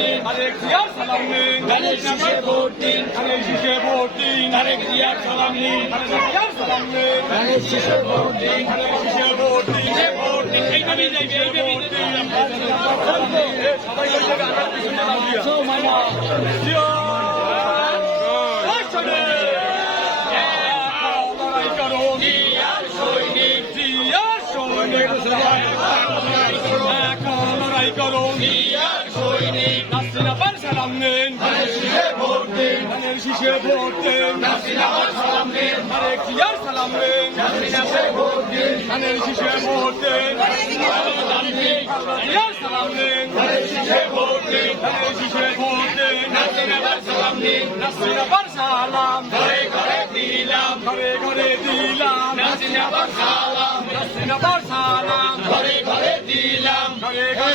নিন তারেক জিয়ার সালাম নিন ধানের শীষে ভোট দিন ধানের শীষে ভোট দিন তারেক জিয়ার সালাম নিন তারেক জিয়ার সালাম নিন ধানের শীষে ভোট দিন ধানের শীষে ভোট দিন শীষে ভোট দিন এইভাবেই যাইবে এইভাবেই এ, সবাই ওই জায়গায় আমার পিছনে দাঁড়িয়ে। জিয়া! আসলে! লড়াই করো। জিয়ার সৈনিক জিয়ার সৈনিক। এখন লড়াই করো। সৈনিক নাসিরাবার সালাম নিন। ধানের শীষে ভোট দিন ধানের শীষে ভোট দিন। নাসিরাবার সালাম দিন তারেক জিয়ার সালাম নিন। শীষে ভোট দিন ধানের শীষে ভোট দিন। জিয়ার সালাম নিন। ধানের শীষে ভোট দিন ধানের শীষে ভোট দিন। নাসিরাবার সালাম দিন নাসিরাবার সালাম ঘরে ঘরে দিলাম ঘরে ঘরে দিলাম নাসিরাবার সালাম নাসিরাবার সালাম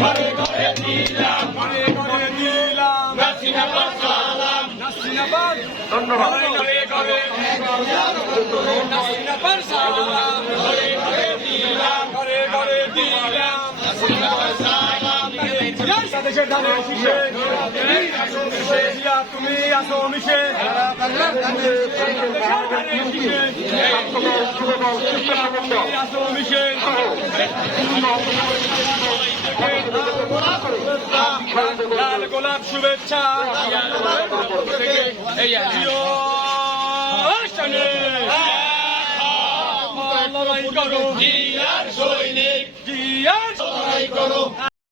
ঘরে ঘরে দিলাম ঘরে ঘরে দিলাম নাসিরাবার সালাম নাসিরাবার ঘরে ঘরে ঘরে নাসিরাবার সালাম ঘরে ঘরে দিলাম ঘরে ঘরে দিলাম নাসিরাবার সালাম দেশের ধানের শীষে তুমি আসো মিশে আসো মিশে লাল গোলাপ শুভেচ্ছা লড়াই করো জিয়ার সৈনিক জিয়ার লড়াই করো